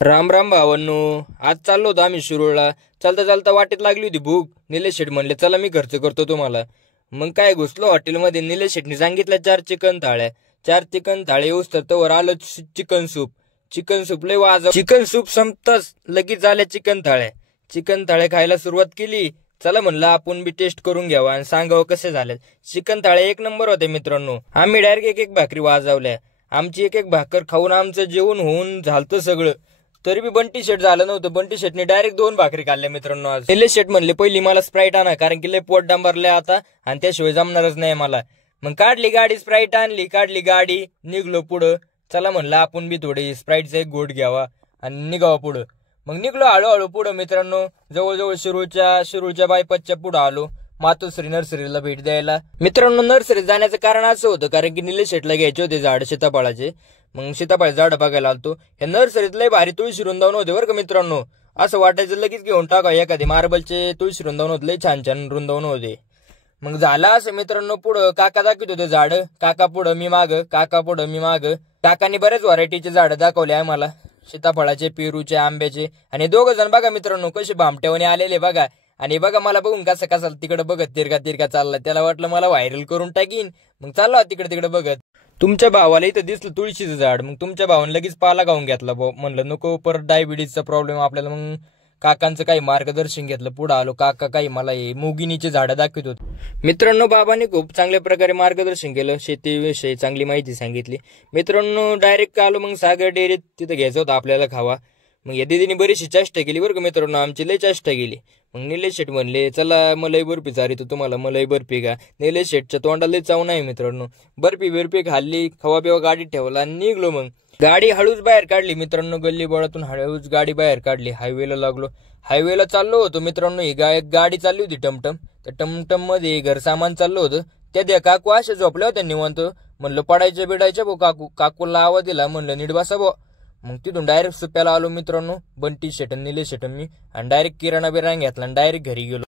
राम राम भावांनो. आज चाललो होतो आम्ही शिरूरला. चालता चालता वाटेत लागली होती भूक. निलेश शेठ म्हणले चला मी खर्च करतो तुम्हाला. मग काय घुसलो हॉटेलमध्ये. निलेश शेठने सांगितलं 4 चिकन थाळ्या. 4 चिकन थाळी येऊस तर आलं चिकन सूप. चिकन सूप लय वाजव. चिकन सूप संपताच लगेच आल्या चिकन थाळ्या. चिकन थाळ्या खायला सुरुवात केली. चला म्हणलं आपण बी टेस्ट करून घ्यावा आणि सांगावं कसे झाले. चिकन थाळ्या एक नंबर होते मित्रांनो. आम्ही डायरेक्ट एक एक भाकरी वाजवल्या. आमची एक एक भाकर खाऊन आमचं जेवण होऊन झालतं सगळं. तरी बी बंटी शेट झालं नव्हतं. बंटी शेटने डायरेक्ट 2 भाकरी खाल्ल्या मित्रांनो. आज निलेश शेट म्हणले पहिली मला स्प्राईट आणा, कारण की लय पोट डांबरले आता आणि त्याशिवाय जमणारच नाही मला. मग काढली गाडी, स्प्राईट आणली, काढली गाडी, निघलो पुढं. चला म्हणलं आपण बी थोडी स्प्राईटचा एक घोट घ्यावा आणि निघावा पुढं. मग निघलो हळूहळू पुढं मित्रांनो. जवळजवळ शिरूरच्या बायपासच्या पुढं आलो मातोश्री नर्सरीला भेट द्यायला. मित्रांनो नर्सरीत जाण्याचं कारण असं होतं कारण की निलेश शेटला घ्यायचे होते झाड सीताफळाचे. मग सीताफळ झाड बघायला आलतो. हे नर्सरीत लय भारी तुळशी वृंदावन होते बरं का मित्रांनो. असं वाटायचं लगेच घेऊन टाका एखादी मार्बलचे तुळशी वृंदावन होते. लय छान छान वृंदावन होते. मग झालं असं मित्रांनो. पुढं काका दाखवत होते झाड. काका पुढं मी माग, काका पुढं मी माग. काकाने बऱ्याच व्हरायटीचे झाड दाखवले आम्हाला. सीताफळाचे, पेरूचे, आंब्याचे. आणि 2 जण बघा मित्रांनो कसे भामट्यावणे आलेले बघा. आणि बघा मला बघून कसं तिकडे बघत तिरका चालला. त्याला वाटलं मला व्हायरल करून टाकीन. मग चालला तिकडे बघत. तुमच्या भावाला इथं दिसलं तुळशीचं झाड. मग तुमच्या भावाने लगेच पाला गाऊन घेतला. म्हणलं नको परत डायबिटीजचा प्रॉब्लेम आपल्याला. मग काकांचं काही मार्गदर्शन घेतलं. पुढे आलो. काका काही मला हे मोगिनीचे झाडं दाखवत होते. मित्रांनो बाबांनी खूप चांगल्या प्रकारे मार्गदर्शन केलं. शेतीविषयी चांगली माहिती सांगितली. मित्रांनो डायरेक्ट आलो मग सागर डेअरीत. तिथं घ्यायचं होतं आपल्याला खावा. मग या दिदीने बरीचशी चेष्टा केली बरं का मित्रांनो. आमची लय चेष्टा केली. मग निलेश शेठ म्हणले चला मलाई बर्फी चारितो तुम्हाला, मलाई बर्फी का. निलेश शेठच्या तोंडाला चाव नाही मित्रांनो. बर्फी खाल्ली, खवा बिवा गाडीत ठेवला आणि निघलो. मग गाडी हळूच बाहेर काढली मित्रांनो. गल्ली बोळातून हळूच गाडी बाहेर काढली. हायवेला लागलो. हायवेला चाललो होतो मित्रांनो. ही गाडी चालली होती टमटम. त्या टमटम मध्ये घर सामान चाललं होतं. त्या काकू अशा झोपल्या होत्या निवांत. म्हणलं पडायच्या बिडायच्या भाऊ काकू. काकूला आवाज दिला. म्हणलं नीट बसा भाऊ. मग तिथून डायरेक्ट सुप्याला आलो मित्रांनो. बंटी शेटन, निलेश शेटन मी. आणि डायरेक्ट किराणा बिराणा घेतला आणि डायरेक्ट घरी गेलो.